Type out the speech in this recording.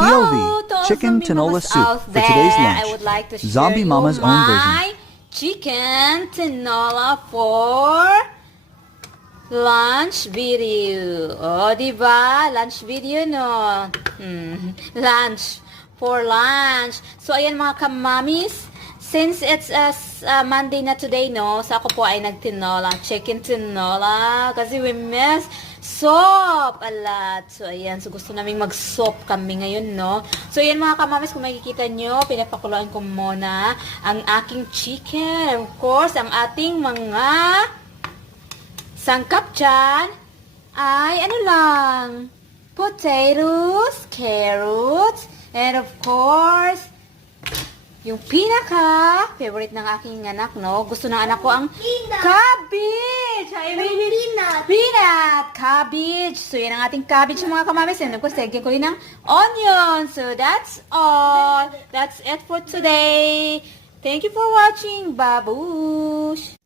POV, to all chicken zombie tinola mamas soup out for there. today's lunch. I would like to share Zombie you Mama's own version. my chicken tinola for lunch video. Oh, diba? Lunch video, no? Lunch. For lunch. So, ayan mga kamamis. Since it's Monday na today, no? So, ako po ay nagtinola. Chicken tinola. Kasi we miss soup a lot. So, ayan. So, gusto naming mag-soup kami ngayon, no? So, ayan mga kamamis, kung makikita nyo, pinapakuluan ko muna ang aking chicken. Of course, ang ating mga sangkap dyan ay ano lang, potatoes, carrots, and of course, yung favorite ng aking anak, no? Gusto ng anak ko ang cabbage! Peanut! Cabbage! So, yan ang ating cabbage, mga kamamis. And of course, lagyan ko rin ng onion. So, that's all. That's it for today. Thank you for watching. Babush!